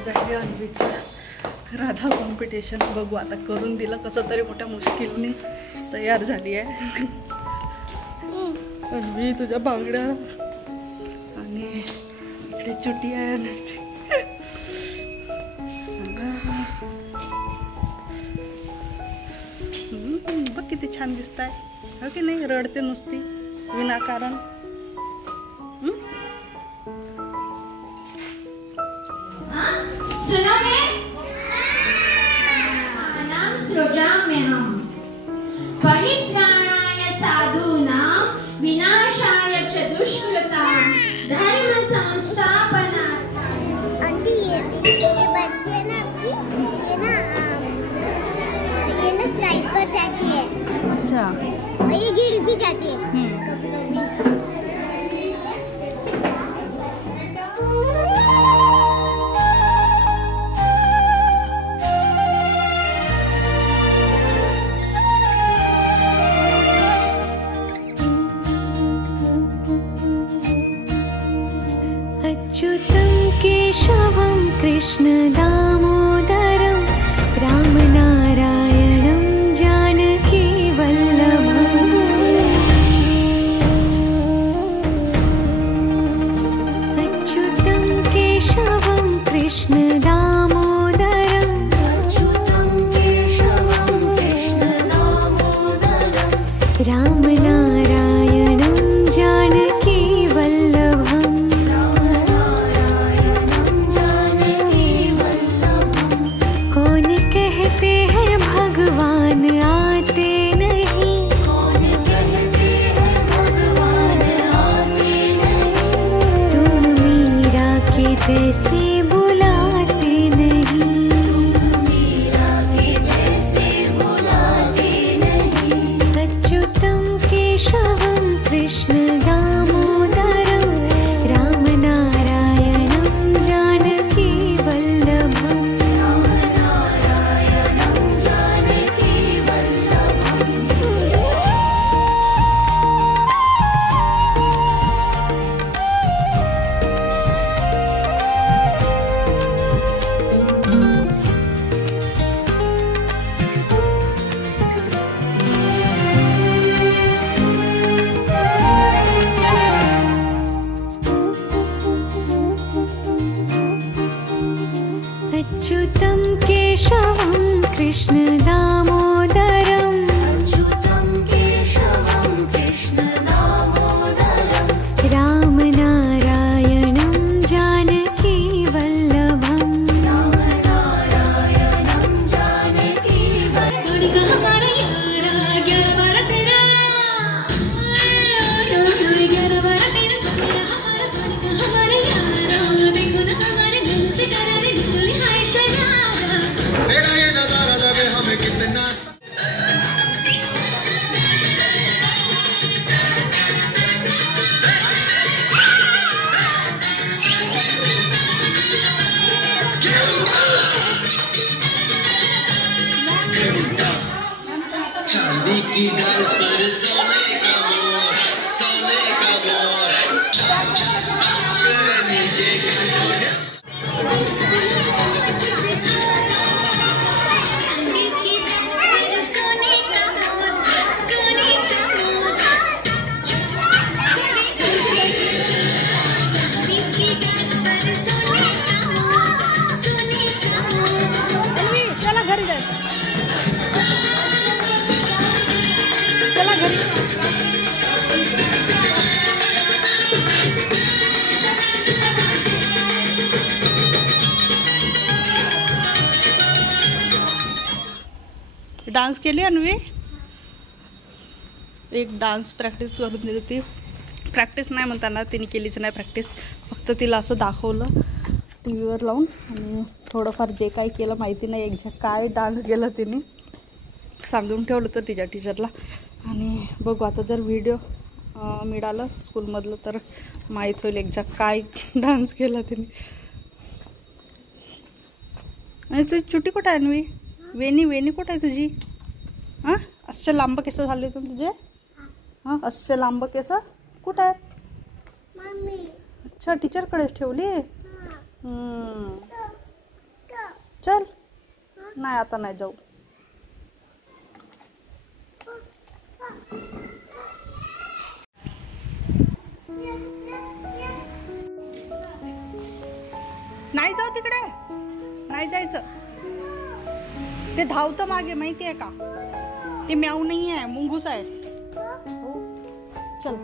आज आहे अन्वीचं राधा कॉम्पिटिशन. बघू आता, करून दिलं कसं तरी मोठ्या मुश्किलने तयार झाली आहे. अन्वी तुझ्या बांगड्या आणि इकडे चुटी आहे अन्वीची. बघ किती छान दिसत आहे, हो की नाही? रडते नुसती विनाकारण. सुनोगे? नाम सृजाम्यहं परित्राणाय साधूनां विनाशाय च दुष्कृतां धर्म संस्थापनार्थाय. आंटी ये बच्चे ना ये ना स्लाइड पर जाती है. अच्छा. और ये गिर भी जाती है कभी कभी. अच्युतं केशवं कृष्ण दामोदरं रामनारायणं जानकी वल्लभम्. अच्युतं केशवं कृष्ण दामोदरं रामनारायणं जानकी वल्लभम्. कौन कहते हैं भगवान आते नहीं, तुम मीरा के जैसे बुलाते नहीं. अच्युतं केशवं कृष्ण दामोदरं रामनारायणं जानकी वल्लभम्. अच्युतं केशवं कृष्ण दामोदरं रामनारायणं जानकी वल्लभम्. हमारा यारा 11-12 तेरा, 11-12 तेरा हमारा यारा. देखो ना हमारे दिल से करारे बिल्कुल हाय शरारा. तेरा ये नजारा लगे हमें कितना. चांदी की डाल पर सोने का मोर, सोने का मोर. तेरे नीचे का जोड़. चला घरी जायचं. चला घरी. डान्स केली अन्वी? एक डान्स प्रॅक्टिस करून दिली ती. प्रॅक्टिस नाही म्हणताना तिने केलीच नाही प्रॅक्टिस, फक्त तिला असं दाखवलं टी व्हीवर लावून. आणि थोडंफार जे काही केलं माहिती नाही एक्झॅक्ट काय डान्स केला तिने, सांगून ठेवलं तर तिच्या टीचरला. आणि बघू आता जर व्हिडिओ मिळालं स्कूलमधलं तर माहीत होईल एक्झॅक्ट काय डान्स केला तिने. आणि तुझी चुटी कुठं आहे अन्वी? वेणी कुठं आहे तुझी? हां, असे लांब केस झाले होते तुझे? हां, असे लांब केस कुठं आहेत? अच्छा, टीचरकडेच ठेवली. चल. नाही आता नाही जाऊ. नाही जाऊ तिकडे. नाही जायचं. ते धावतं मागे माहिती आहे का? ते म्याऊ नाही आहे, मुंगूस आहे. चल.